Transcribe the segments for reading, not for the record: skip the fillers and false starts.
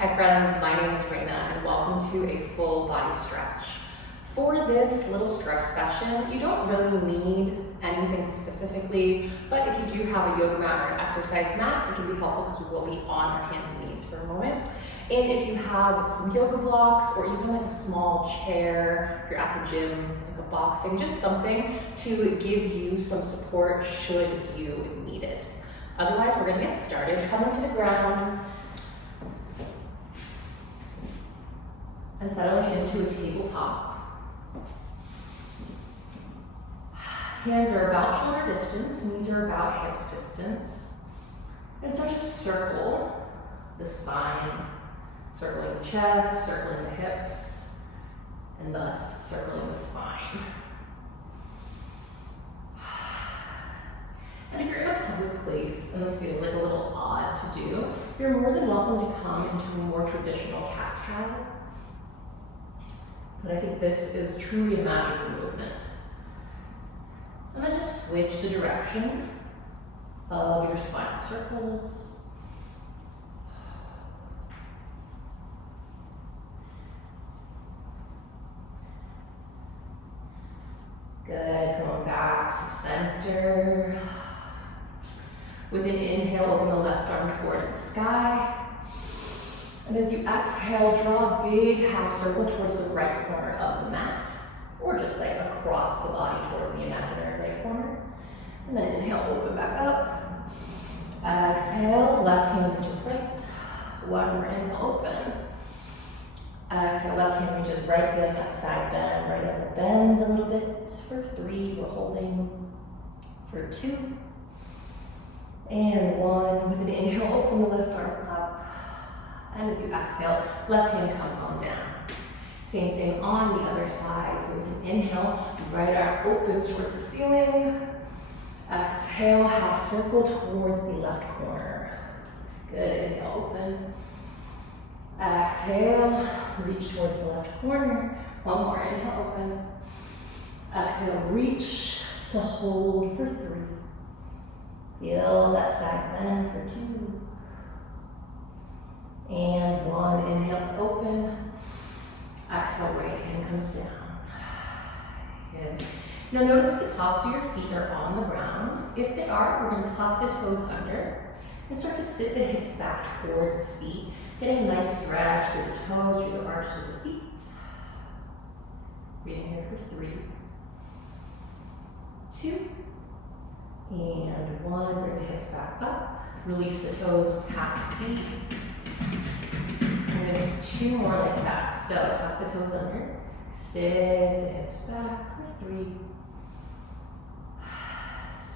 Hi friends, my name is Reyna and welcome to a full body stretch. For this little stretch session, you don't really need anything specifically, but if you do have a yoga mat or an exercise mat, it can be helpful because we will be on our hands and knees for a moment. And if you have some yoga blocks or even like a small chair, if you're at the gym, like a box thing, just something to give you some support should you need it. Otherwise, we're gonna get started. Coming to the ground, and settling into a tabletop. Hands are about shoulder distance, knees are about hips distance. And start to circle the spine, circling the chest, circling the hips, and thus circling the spine. And if you're in a public place and this feels like a little odd to do, you're more than welcome to come into a more traditional cat-cow. But I think this is truly a magical movement. And then just switch the direction of your spinal circles. Good, coming back to center. With an inhale, open the left arm towards the sky. And as you exhale, draw a big half circle towards the right corner of the mat, or just like across the body towards the imaginary right corner. And then inhale, open back up. Exhale, left hand reaches right. One more inhale, open. Exhale, left hand reaches right, feeling that side bend. Right elbow bends a little bit. For 3, we're holding. For 2. And 1. With an inhale, open the left arm up. And as you exhale, left hand comes on down. Same thing on the other side. So with an inhale, right arm opens towards the ceiling. Exhale, half circle towards the left corner. Good, inhale, open. Exhale, reach towards the left corner. One more, inhale, open. Exhale, reach to hold for 3. Feel that side bend for 2. And 1, inhale to open. Exhale, right hand comes down. Good. Now notice the tops of your feet are on the ground. If they are, we're going to tuck the toes under and start to sit the hips back towards the feet, getting a nice stretch through the toes, through the arches of the feet. Breathing here for 3, 2, and 1. Bring the hips back up. Release the toes, tap the feet. And there's 2 more like that. So tuck the toes under, sit the hips back for 3,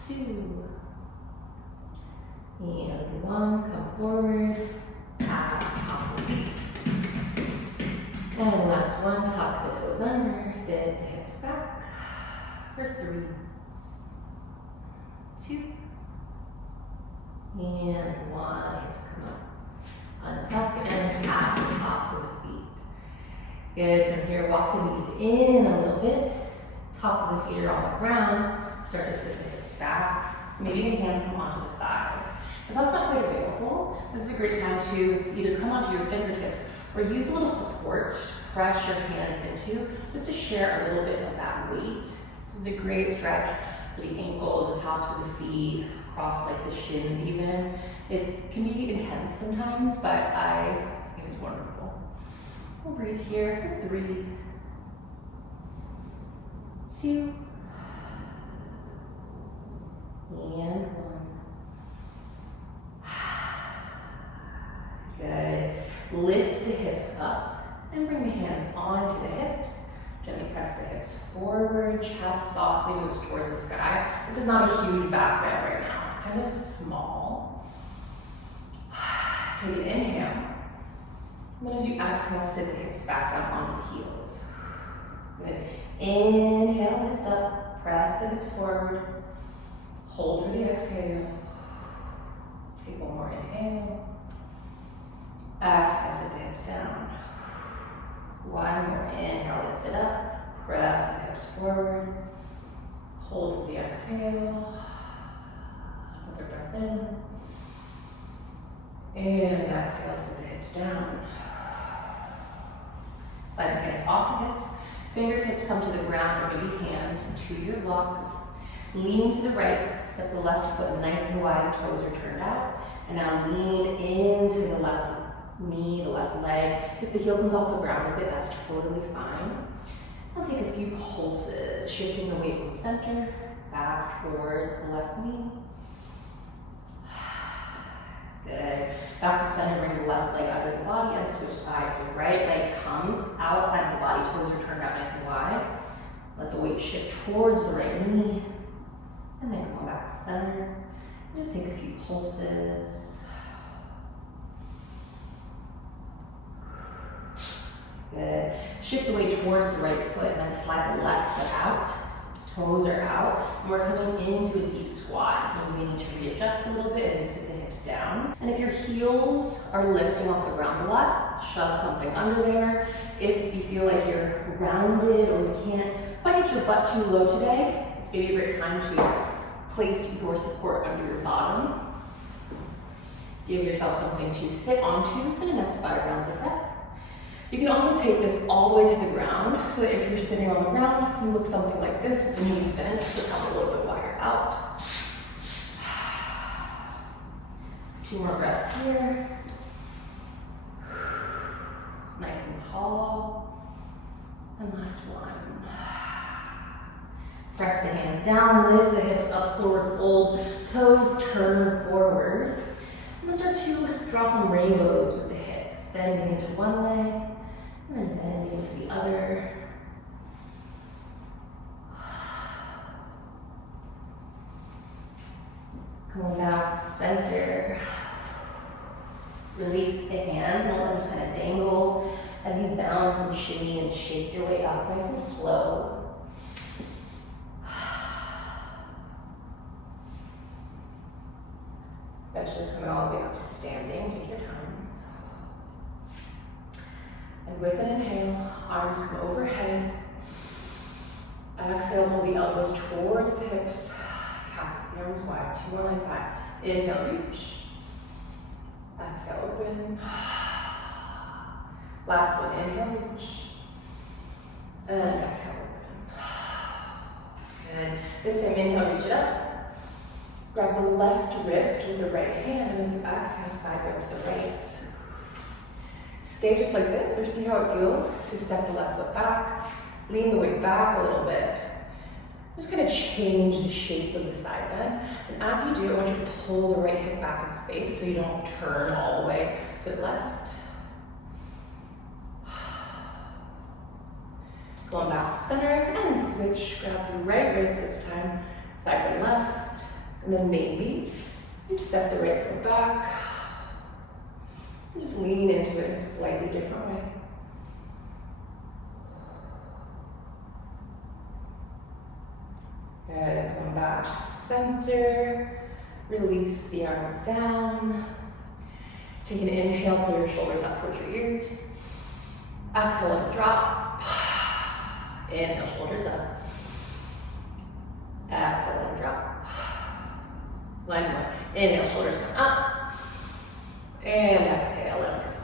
2, and 1. Come forward, tap tops of the feet. And last one, tuck the toes under, sit the hips back for 3, 2, and 1. Hips come up. Untuck and tap the tops of the feet. Good. From here, walk the knees in a little bit. Tops of the feet are on the ground. Start to sit the hips back. Maybe the hands come onto the thighs. If that's not quite available, this is a great time to either come onto your fingertips or use a little support to press your hands into, just to share a little bit of that weight. This is a great stretch for the ankles, the tops of the feet, across like the shins even. It can be intense sometimes, but I think it's wonderful. We'll breathe here for 3, 2, and 1. Good. Lift the hips up and bring the hands onto the hips. Gently press the hips forward, chest softly moves towards the sky. This is not a huge back bend right now. It's kind of small. Take an inhale. And then as you exhale, sit the hips back down onto the heels. Good. Inhale, lift up, press the hips forward. Hold for the exhale. Take one more inhale. Exhale, sit the hips down. One more inhale, lift it up. Press the hips forward. Hold for the exhale. Another breath in. And exhale, sit the hips down. Slide the hands off the hips. Fingertips come to the ground, or maybe hands to your blocks. Lean to the right, step the left foot nice and wide, toes are turned out. And now lean into the left knee, the left leg. If the heel comes off the ground a bit, that's totally fine. I'll take a few pulses, shifting the weight from center, back towards the left knee. Good. Back to center, bring the left leg under the body and switch sides. So right leg comes outside the body, toes are turned out nice and wide. Let the weight shift towards the right knee. And then come back to center. And just take a few pulses. Good. Shift the weight towards the right foot and then slide the left foot out. Toes are out. And we're coming into a deep squat. So we need to readjust a little bit as you sit the hips down. And if your heels are lifting off the ground a lot, shove something under there. If you feel like you're rounded or you can't quite get your butt too low today, it's maybe a great time to place your support under your bottom. Give yourself something to sit onto for the next 5 rounds of breath. You can also take this all the way to the ground, so that if you're sitting on the ground, you look something like this with the knees bent, to come a little bit wider out. 2 more breaths here. Nice and tall. And last one. Press the hands down, lift the hips up, forward fold, toes turn forward. And then start to draw some rainbows with the hips, bending into one leg, and then bending into the other. Coming back to center. Release the hands and let them just kind of dangle as you bounce and shimmy and shake your way up nice and slow. Eventually coming all the way up to standing, take your time. And with an inhale, arms come overhead. Exhale, pull the elbows towards the hips. Cactus the arms wide, 2 more like that. Inhale, reach. Exhale, open. Last one, inhale, reach. And exhale, open. Good. This time, inhale, reach it up. Grab the left wrist with the right hand, and as you exhale, side bend to the right. Stay just like this, or see how it feels to step the left foot back, lean the weight back a little bit. Just gonna change the shape of the side bend. And as you do, I want you to pull the right hip back in space so you don't turn all the way to the left. Going back to center and switch. Grab the right wrist this time, side bend left. And then maybe you step the right foot back. And just lean into it in a slightly different way. Good, come back to center. Release the arms down. Take an inhale, pull your shoulders up towards your ears. Exhale and drop. Inhale, shoulders up. Exhale and drop. Line one. Inhale, shoulders come up. And exhale and drop.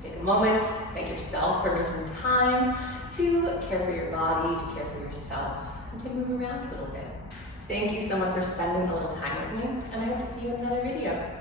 Take a moment, thank yourself for making time to care for your body, to care for yourself, and to move around a little bit. Thank you so much for spending a little time with me, and I hope to see you in another video.